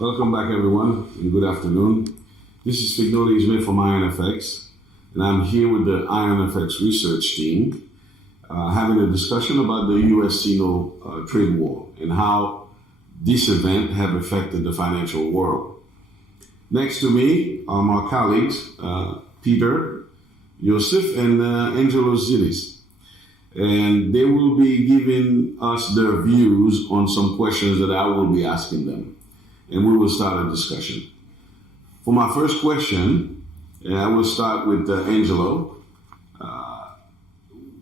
Welcome back, everyone, and good afternoon. This is Fignoli Smith from IronFX, and I'm here with the IronFX research team having a discussion about the US Sino Trade War and how this event have affected the financial world. Next to me are my colleagues, Peter, Yosef, and Angelo Zilis. And they will be giving us their views on some questions that I will be asking them. And we will start a discussion. For my first question, I will start with Angelo.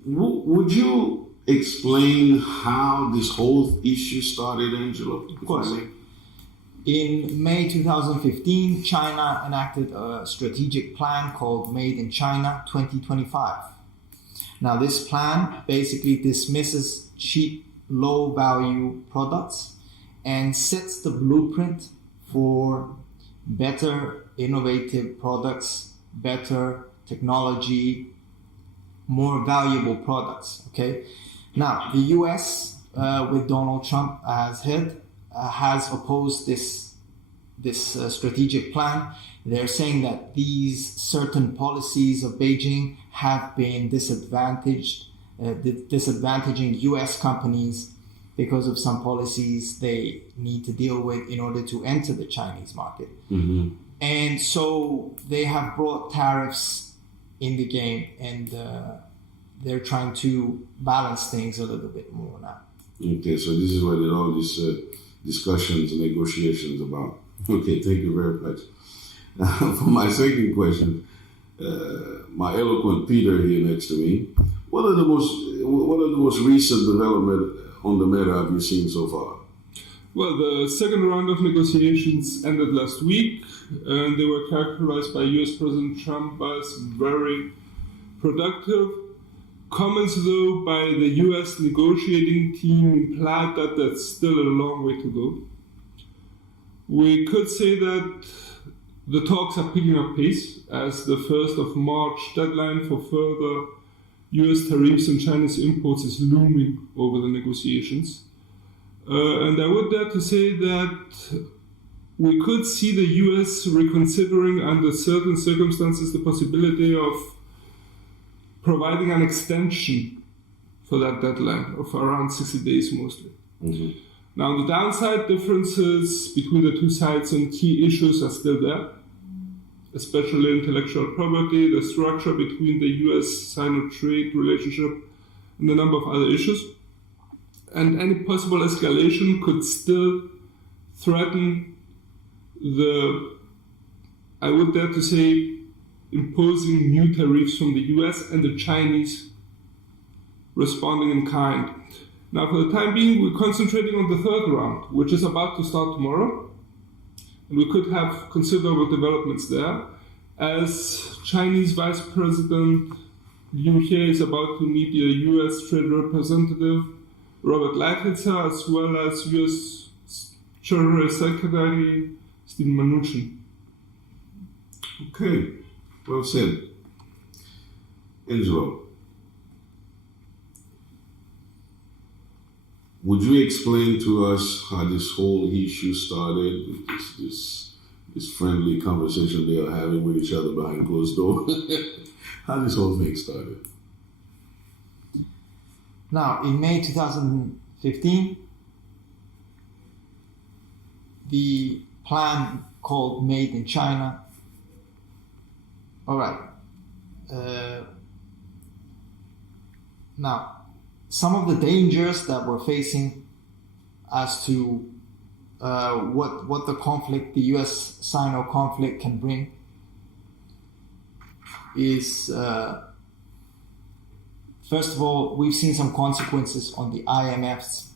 Would you explain how this whole issue started, Angelo? Of course. In May 2015, China enacted a strategic plan called Made in China 2025. Now, this plan basically dismisses cheap, low-value products and sets the blueprint for better, innovative products, better technology, more valuable products. Okay. Now, the U.S. With Donald Trump as head has opposed this strategic plan. They're saying that these certain policies of Beijing have been disadvantaging U.S. companies because of some policies they need to deal with in order to enter the Chinese market. Mm-hmm. And so they have brought tariffs in the game, and they're trying to balance things a little bit more now. Okay, so this is what all these discussions and negotiations about. Okay, thank you very much. For my second question, my eloquent Peter here next to me, what are the most recent development on the matter have you seen so far? Well, the second round of negotiations ended last week, and they were characterized by US President Trump as very productive. Comments, though, by the US negotiating team implied that that's still a long way to go. We could say that the talks are picking up pace as the 1st of March deadline for further US tariffs on Chinese imports is looming over the negotiations. And I would dare to say that we could see the US reconsidering under certain circumstances the possibility of providing an extension for that deadline of around 60 days mostly. Mm-hmm. Now, the downside differences between the two sides on key issues are still there, especially intellectual property, the structure between the US Sino trade relationship, and a number of other issues. And any possible escalation could still threaten I would dare to say, imposing new tariffs from the US and the Chinese responding in kind. Now, for the time being, we're concentrating on the third round, which is about to start tomorrow. And we could have considerable developments there, as Chinese Vice President Liu He is about to meet the US Trade Representative Robert Lighthizer, as well as US Treasury Secretary Steve Mnuchin. Okay, well said. Angelo, would you explain to us how this whole issue started, this friendly conversation they are having with each other behind closed doors? How this whole thing started? Now, in May 2015, the plan called Made in China. All right. Now, some of the dangers that we're facing as to what the conflict, the US Sino conflict can bring is, first of all, we've seen some consequences on the IMF's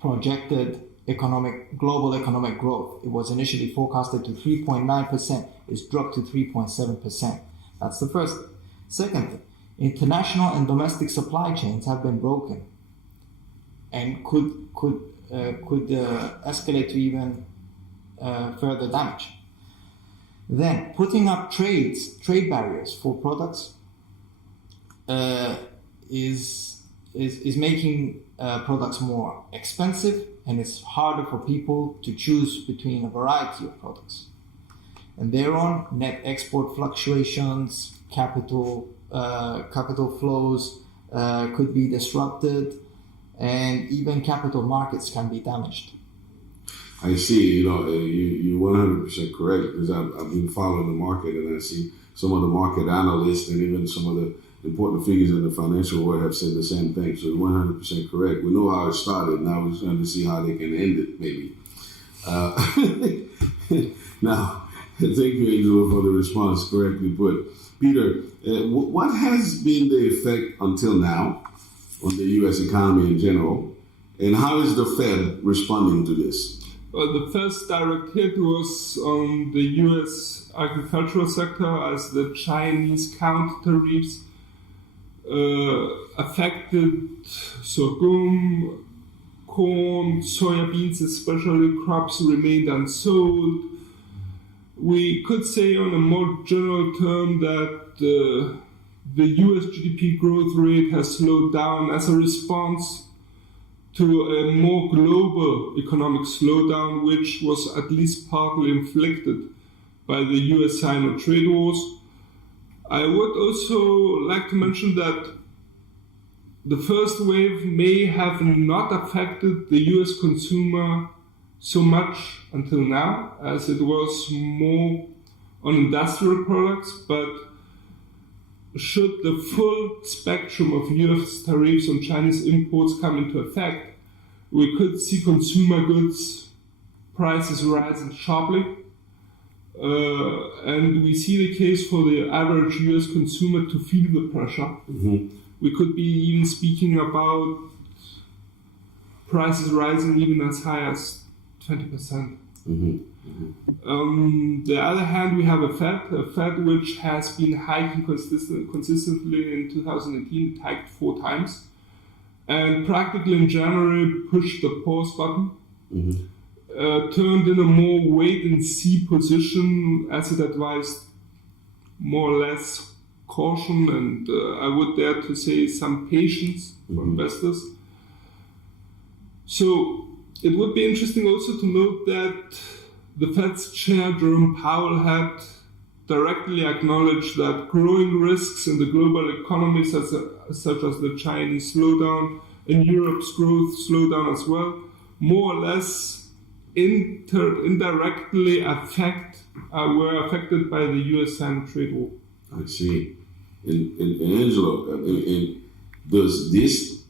projected global economic growth. It was initially forecasted to 3.9%. It's dropped to 3.7%. That's the first. Second thing, international and domestic supply chains have been broken and could escalate to even further damage. Then, putting up trade barriers for products is making products more expensive and it's harder for people to choose between a variety of products. And thereon, net export fluctuations, capital flows could be disrupted, and even capital markets can be damaged. I see. You're 100% correct, because I've been following the market, and I see some of the market analysts and even some of the important figures in the financial world have said the same thing. So you're 100% correct. We know how it started. Now we're trying to see how they can end it, maybe. Now, thank you, Angelo, for the response. Correctly put. Peter, what has been the effect until now on the U.S. economy in general, and how is the Fed responding to this? Well, the first direct hit was on the U.S. agricultural sector, as the Chinese counter tariffs affected sorghum, corn, soybeans, especially crops remained unsold. We could say on a more general term that the US GDP growth rate has slowed down as a response to a more global economic slowdown, which was at least partly inflicted by the US Sino Trade Wars. I would also like to mention that the first wave may have not affected the US consumer so much until now, as it was more on industrial products, but should the full spectrum of US tariffs on Chinese imports come into effect, we could see consumer goods prices rising sharply. And we see the case for the average US consumer to feel the pressure. Mm-hmm. We could be even speaking about prices rising even as high as 20%. Mm-hmm. Mm-hmm. On the other hand, we have a Fed which has been hiking consistently in 2018, it hiked 4 times, and practically in January pushed the pause button, Mm-hmm. Turned in a more wait-and-see position, as it advised more or less caution and I would dare to say some patience for investors. So it would be interesting also to note that the Fed's chair, Jerome Powell, had directly acknowledged that growing risks in the global economy, such as the Chinese slowdown and Europe's growth slowdown as well, more or less indirectly were affected by the US Sino Trade War. I see. And Angelo, does this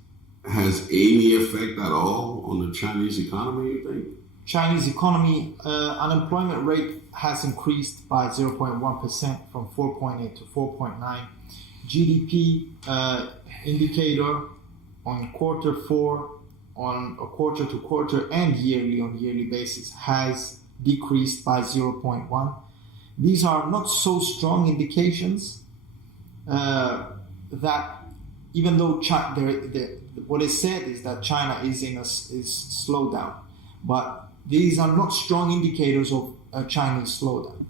has any effect at all on the Chinese economy, you think? Chinese economy unemployment rate has increased by 0.1% from 4.8 to 4.9. GDP indicator on quarter 4 on a quarter-to-quarter and yearly basis has decreased by 0.1. These are not so strong indications that even though what is said is that China is slowdown, but these are not strong indicators of a Chinese slowdown.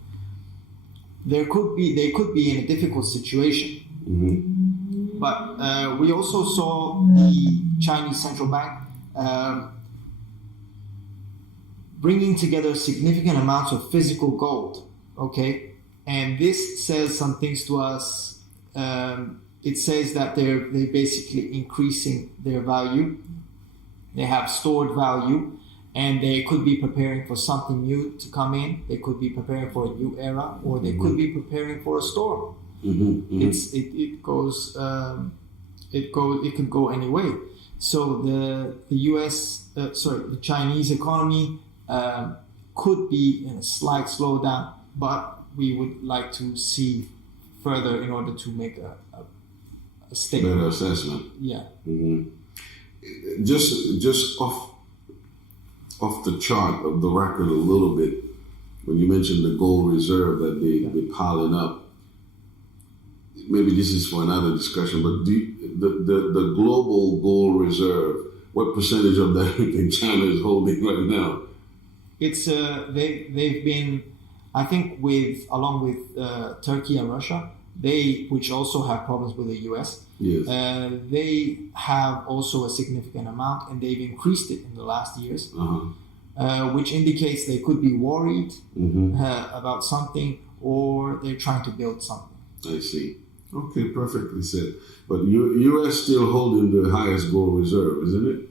They could be in a difficult situation. Mm-hmm. But we also saw the Chinese central bank bringing together significant amounts of physical gold, okay? And this says some things to us. It says that they're basically increasing their value. They have stored value, and they could be preparing for something new to come in. They could be preparing for a new era, or they could be preparing for a storm. Mm-hmm. Mm-hmm. It could go any way. So the Chinese economy could be in a slight slowdown, but we would like to see further in order to make a statement. Better assessment. Yeah. Mm-hmm. Just off the chart of the record a little bit, when you mentioned the gold reserve that they're piling up, maybe this is for another discussion, but the global gold reserve, what percentage of that do you think China is holding right now? It's they've been, I think, along with Turkey and Russia, which also have problems with the US, Yes. They have also a significant amount, and they've increased it in the last years, which indicates they could be worried about something, or they're trying to build something. I see. Okay, perfectly said. But U.S. still holding the highest gold reserve, isn't it?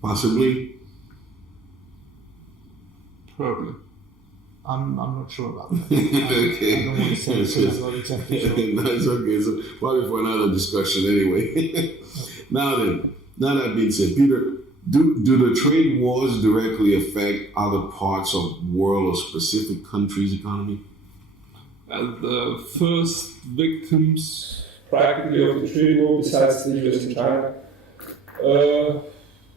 Possibly. Probably. I'm not sure about that. I don't want to say it because I'm not exactly sure. No, it's okay. So probably for another discussion anyway. Now that being said, Peter, do the trade wars directly affect other parts of world or specific countries' economy? The first victims practically of the trade war, besides the US and China,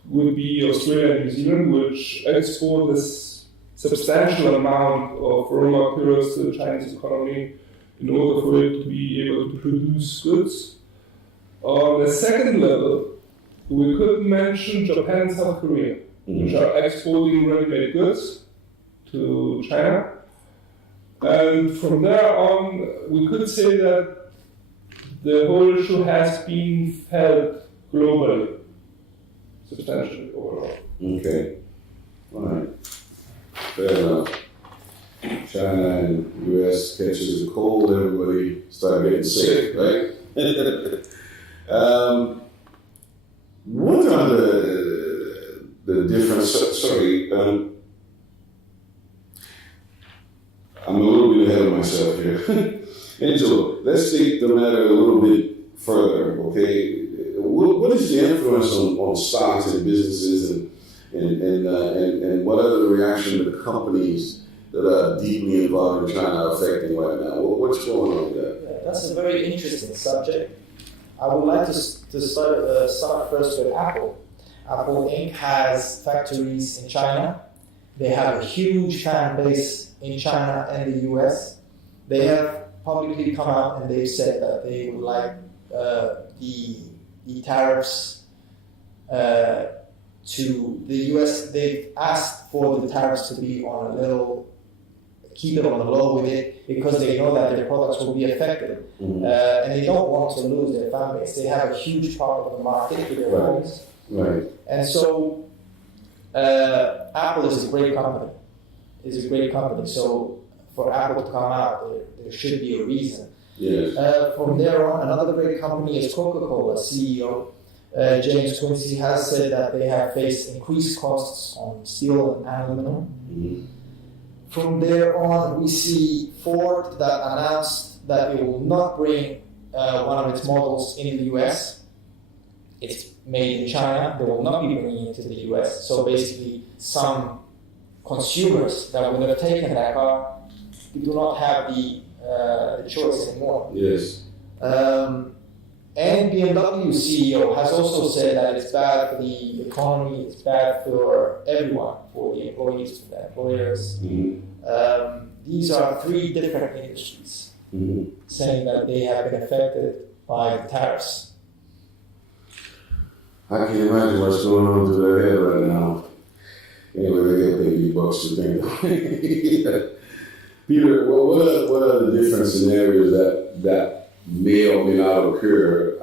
will be Australia and New Zealand, which export this substantial amount of raw materials to the Chinese economy in order for it to be able to produce goods. On the second level, we could mention Japan and South Korea, which are exporting ready-made goods to China. And from there on, we could say that the whole issue has been felt globally, substantially overall. Okay. All right. Fair enough. China and U.S. catches a cold, everybody start getting sick, right? What are the different? Sorry, I'm a little bit ahead of myself here. Angelo, let's take the matter a little bit further, okay? What is the influence on stocks and businesses, and what are the reaction of the companies that are deeply involved in China affecting right now? What's going on with that? Yeah, that's a very interesting subject. I would like to start first with Apple. Apple Inc. has factories in China. They have a huge fan base in China and the US. They have publicly come out and they've said that they would like the tariffs to the US. They've asked for the tariffs to be on a little, keep it on the low with it, because they know that their products will be affected. And they don't want to lose their fan base. They have a huge part of the market with their phones. Right. And so Apple is a great company. So for Apple to come out, there should be a reason. Yes. From there on, another great company is Coca-Cola CEO. James Quincy has said that they have faced increased costs on steel and aluminum. From there on, we see Ford that announced that it will not bring one of its models in the US. It's made in China. They will not be bringing it to the US. So basically, some consumers that would have taken that car do not have the choice anymore. Yes. And BMW CEO has also said that it's bad for the economy, it's bad for everyone, for the employees, for the employers. These are three different industries saying that they have been affected by the tariffs. I can imagine what's going on through their head right now. Anyway, they get paid big bucks to think. Peter, what are the different scenarios that may or may not occur,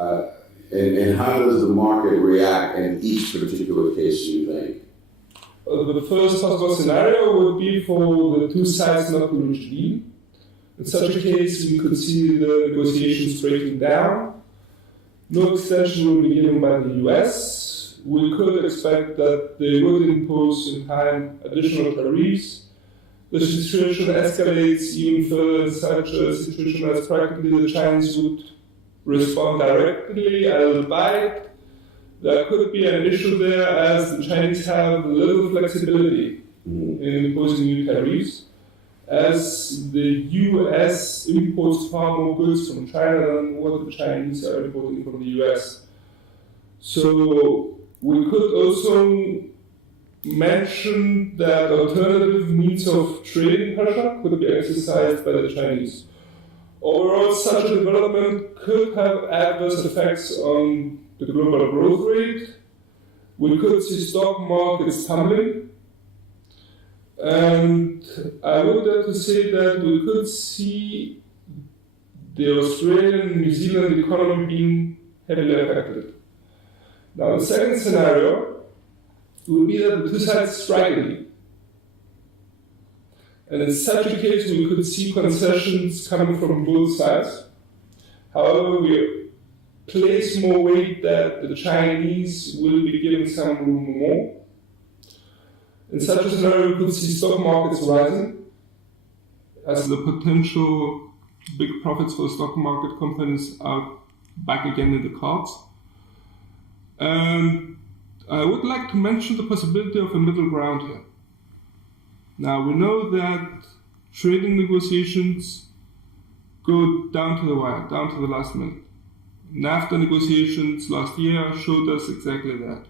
and how does the market react in each particular case, do you think? The first possible scenario would be for the two sides not to reach a deal. In such a case, we could see the negotiations breaking down. No extension will be given by the US. We could expect that they would impose in time additional tariffs. The situation escalates even further in such a situation as practically the Chinese would respond directly, albeit there could be an issue there as the Chinese have little flexibility in imposing new tariffs, as the US imports far more goods from China than what the Chinese are importing from the US. So we could also mention that alternative means of trading pressure could be exercised by the Chinese. Overall, such a development could have adverse effects on the global growth rate. We could see stock markets tumbling. And I would dare to say that we could see the Australian and New Zealand economy being heavily affected. Now, the second scenario would be that the two sides strike a deal. And in such a case, we could see concessions coming from both sides. However, we place more weight that the Chinese will be giving some room more. In such a scenario, we could see stock markets rising, as the potential big profits for stock market companies are back again in the cards. And I would like to mention the possibility of a middle ground here. Now, we know that trading negotiations go down to the wire, down to the last minute. NAFTA negotiations last year showed us exactly that.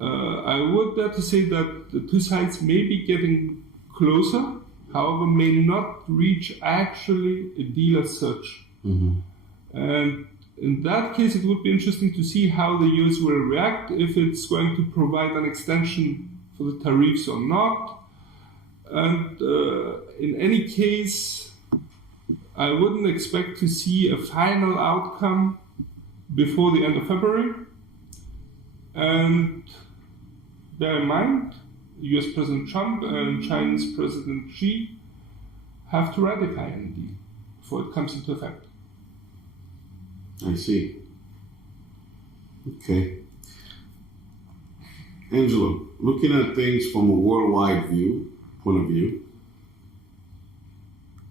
I would dare to say that the two sides may be getting closer, however, may not reach actually a deal as such. Mm-hmm. And in that case, it would be interesting to see how the US will react, if it's going to provide an extension for the tariffs or not. And in any case, I wouldn't expect to see a final outcome before the end of February. And bear in mind, US President Trump and Chinese President Xi have to ratify any deal before it comes into effect. I see. Okay. Angelo, looking at things from a worldwide point of view,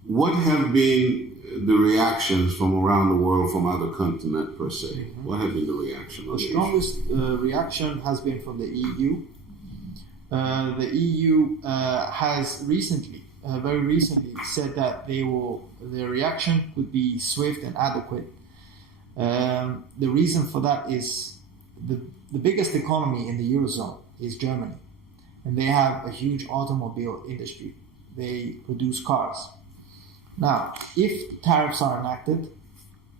what have been the reactions from around the world, from other continents per se? Mm-hmm. What have been the reaction? The strongest reaction has been from the EU. The EU has very recently said that their reaction would be swift and adequate. The reason for that is the biggest economy in the Eurozone is Germany, and they have a huge automobile industry. They produce cars. Now, if tariffs are enacted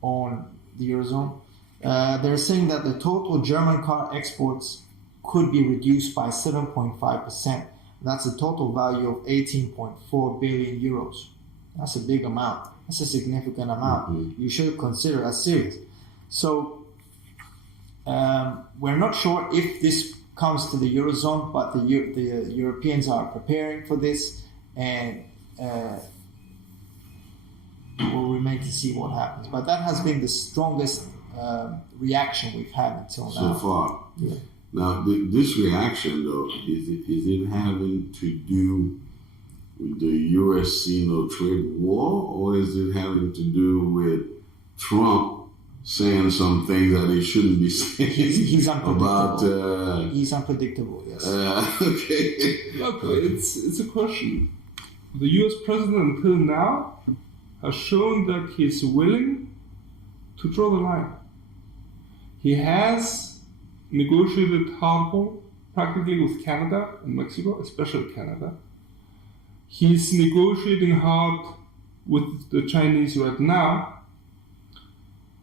on the Eurozone, they're saying that the total German car exports could be reduced by 7.5%. That's a total value of 18.4 billion euros. That's a big amount. That's a significant amount. Mm-hmm. You should consider as serious. So we're not sure if this comes to the Eurozone, but the Europeans are preparing for this, and we'll remain to see what happens. But that has been the strongest reaction we've had until now. So far. Yeah. Now, this reaction, though, is it having to do with the US Sino Trade War, or is it having to do with Trump saying some things that he shouldn't be saying? He's unpredictable. About, he's unpredictable, yes. Okay. Look, it's a question. The US president until now has shown that he's willing to draw the line. He has negotiated hardball practically with Canada and Mexico, especially Canada. He's negotiating hard with the Chinese right now,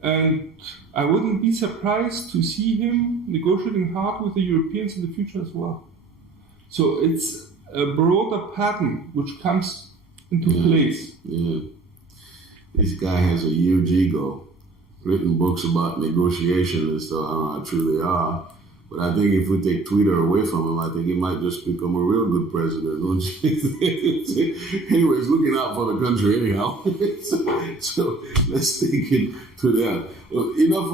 and I wouldn't be surprised to see him negotiating hard with the Europeans in the future as well. So it's a broader pattern which comes into place. Yeah. This guy has a huge ego. Written books about negotiation and stuff. I don't know how true they are. But I think if we take Twitter away from him, I think he might just become a real good president. Don't you? Anyways, looking out for the country anyhow. so let's take it to that. Well, enough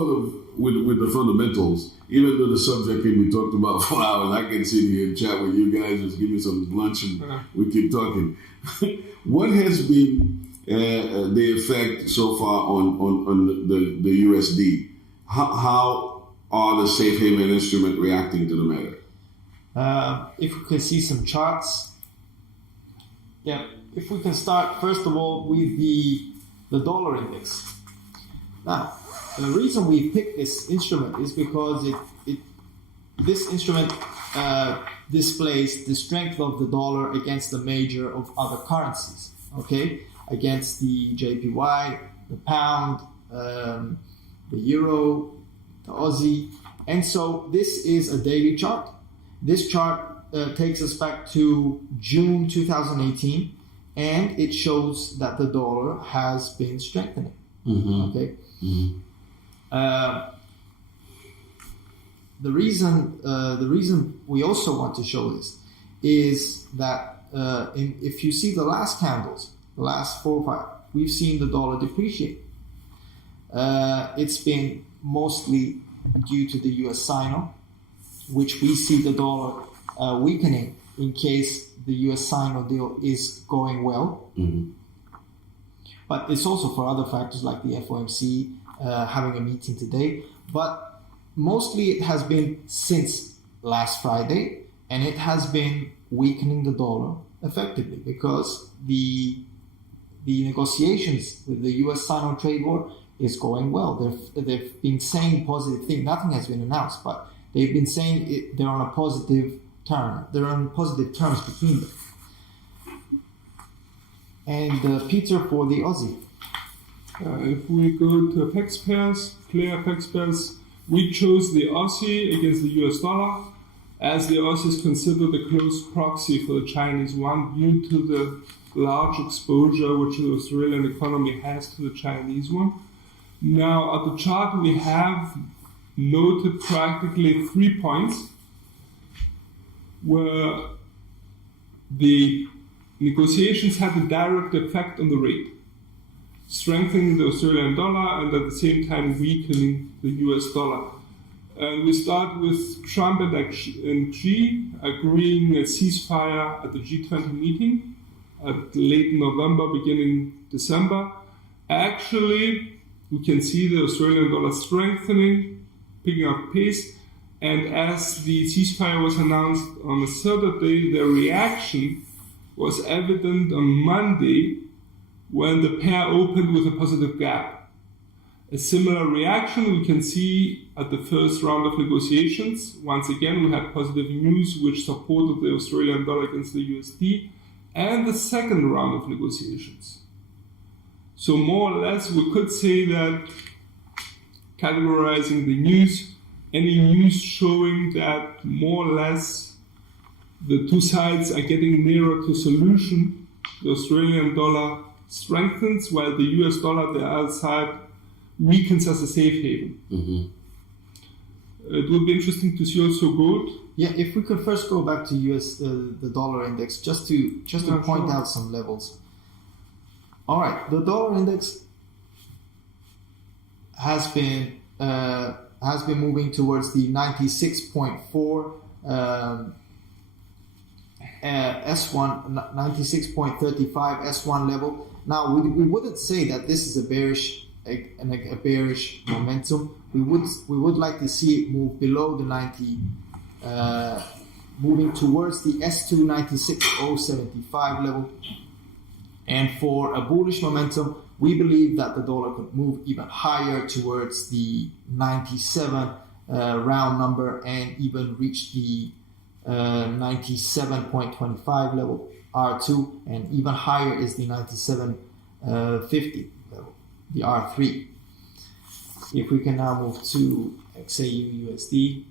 with the fundamentals. Even though the subject can be talked about for hours, I can sit here and chat with you guys. Just give me some lunch and we keep talking. What has been the effect so far on the USD? How are the safe haven instrument reacting to the matter? If we can see some charts. Yeah, if we can start first of all with the dollar index. Now, the reason we picked this instrument is because this instrument displays the strength of the dollar against the major of other currencies. Okay, against the JPY, the pound, the euro, the Aussie, and so this is a daily chart. This chart takes us back to June 2018, and it shows that the dollar has been strengthening. Okay. The reason we also want to show this is that if you see the last candles, the last 4 or 5, we've seen the dollar depreciate. It's been mostly due to the US Sino, which we see the dollar weakening in case the US Sino deal is going well. But it's also for other factors like the FOMC having a meeting today. But mostly it has been since last Friday, and it has been weakening the dollar effectively because the negotiations with the US Sino Trade War is going well. They've been saying positive things. Nothing has been announced, but they've been saying they're on a positive term. They're on positive terms between them. And Peter, for the Aussie. If we go to FX pairs, clear FX pairs, we chose the Aussie against the US dollar, as the Aussie is considered a close proxy for the Chinese one due to the large exposure which the Australian economy has to the Chinese one. Now, at the chart, we have noted practically 3 points where the negotiations had a direct effect on the rate, strengthening the Australian dollar and at the same time weakening the US dollar. And we start with Trump and Xi agreeing a ceasefire at the G20 meeting at late November, beginning December. Actually, we can see the Australian dollar strengthening, picking up pace. And as the ceasefire was announced on a Saturday, the reaction was evident on Monday when the pair opened with a positive gap. A similar reaction we can see at the first round of negotiations. Once again, we had positive news which supported the Australian dollar against the USD, and the second round of negotiations. So more or less, we could say that, categorizing the news, any news showing that more or less the two sides are getting nearer to solution, the Australian dollar strengthens, while the US dollar, the other side, weakens as a safe haven. It would be interesting to see also gold. Yeah, if we could first go back to the dollar index, just to point out some levels. All right, the dollar index has been moving towards the 96.4 S1, 96.35 S1 level. Now we wouldn't say that this is a bearish momentum. We would like to see it move below the 90, moving towards the S2 96.075 level. And for a bullish momentum, we believe that the dollar could move even higher towards the 97 round number and even reach the 97.25 level R2, and even higher is the 97.50 level, the R3. If we can now move to XAU USD.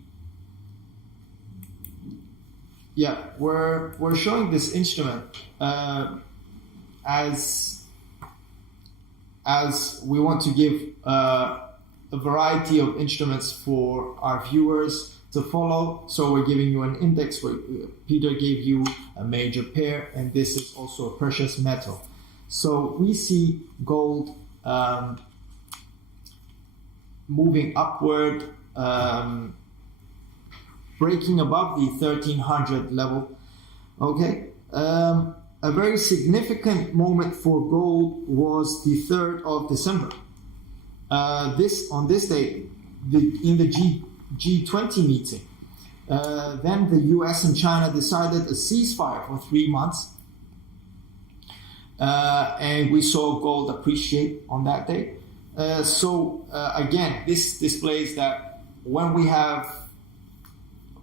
Yeah, we're showing this instrument as we want to give a variety of instruments for our viewers to follow. So we're giving you an index where Peter gave you a major pair, and this is also a precious metal. So we see gold moving upward, breaking above the 1300 level. Okay. A very significant moment for gold was the 3rd of December. On this day, in the G20 meeting, then the US and China decided a ceasefire for 3 months, and we saw gold appreciate on that day. Again, this displays that when we have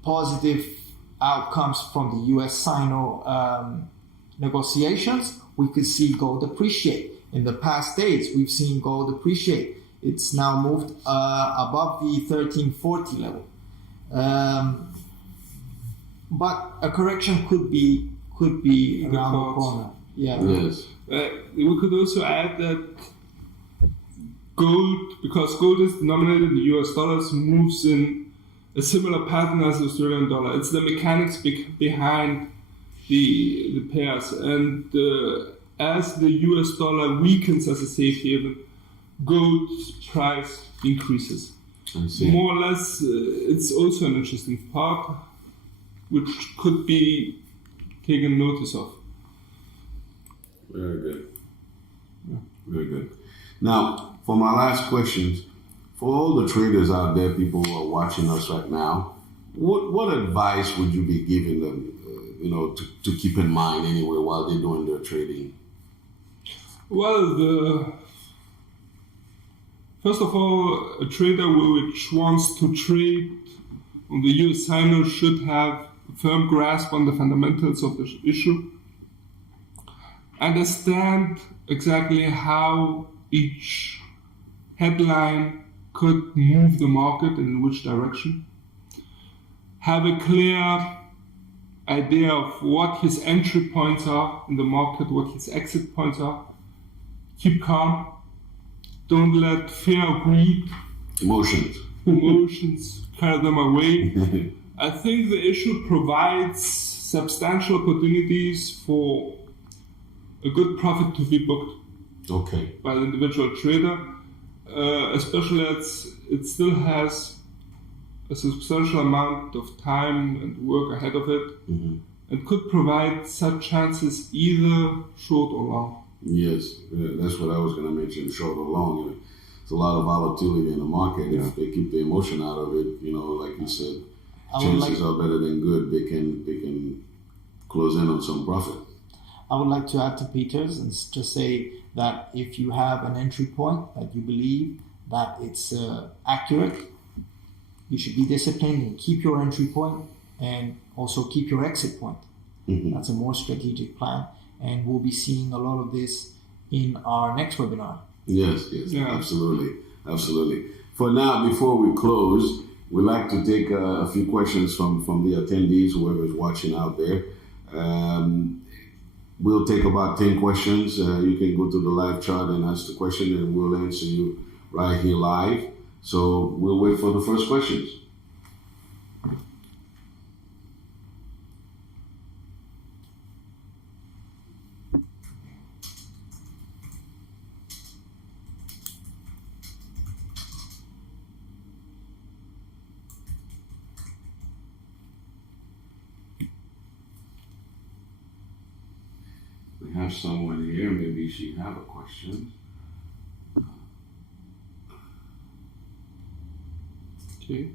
positive outcomes from the US Sino negotiations, we could see gold appreciate. In the past days, we've seen gold appreciate. It's now moved above the 1340 level. But a correction could be around the corner. Yeah. Yes. We could also add that gold, because gold is denominated in US dollars, moves in a similar pattern as the Australian dollar. It's the mechanics behind the pairs. And as the US dollar weakens as a safe haven, gold's price increases. I see. More or less, it's also an interesting part which could be taken notice of. Very good. Very good. Now, for my last questions, for all the traders out there, people who are watching us right now, what advice would you be giving them, to keep in mind anyway while they're doing their trading? Well, first of all, a trader which wants to trade on the US Sino should have a firm grasp on the fundamentals of the issue, understand exactly how each headline could move the market in which direction, have a clear idea of what his entry points are in the market, what his exit points are, keep calm, don't let fear or greed, emotions carry them away. I think the issue provides substantial opportunities for a good profit to be booked by the individual trader, especially as it still has a substantial amount of time and work ahead of it, and could provide such chances either short or long. Yes, that's what I was going to mention, short or long. It's a lot of volatility in the market. Yeah. If they keep the emotion out of it, like you said, chances are better than good. They can close in on some profit. I would like to add to Peter's and just say that if you have an entry point that you believe that it's accurate, you should be disciplined and keep your entry point and also keep your exit point. That's a more strategic plan, and we'll be seeing a lot of this in our next webinar. Yes, absolutely. For now, before we close, we'd like to take a few questions from the attendees, whoever's watching out there. We'll take about 10 questions. You can go to the live chat and ask the question, and we'll answer you right here live. So we'll wait for the first questions. We have someone here. Maybe she have a question. Okay.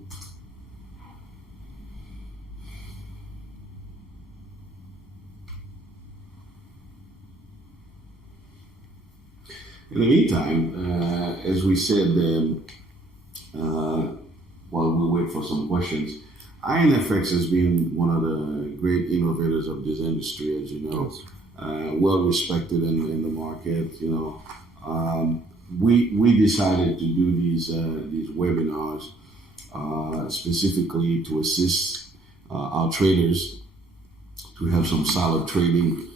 In the meantime, as we said, while we wait for some questions, IronFX has been one of the great innovators of this industry, as you know. Well respected in the market. We decided to do these webinars specifically to assist our traders to have some solid trading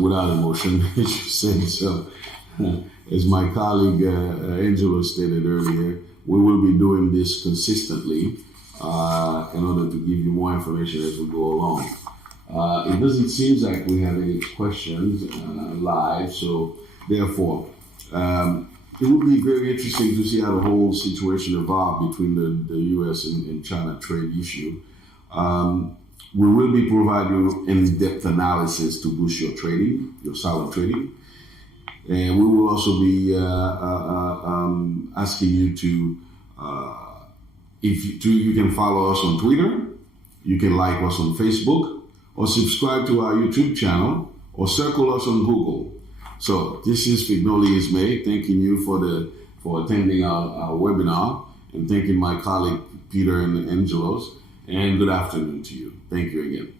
without emotion, as you said. So, as my colleague Angelo stated earlier, we will be doing this consistently in order to give you more information as we go along. It doesn't seem like we have any questions live, so therefore, it would be very interesting to see how the whole situation evolved between the US and China trade issue. We will be providing you in-depth analysis to boost your trading, your solid trading. And we will also be asking you to, you can follow us on Twitter, you can like us on Facebook, or subscribe to our YouTube channel, or circle us on Google. So this is Fignoli Ismay, thanking you for attending our webinar, and thanking my colleague Peter and Angelos, and good afternoon to you. Thank you again.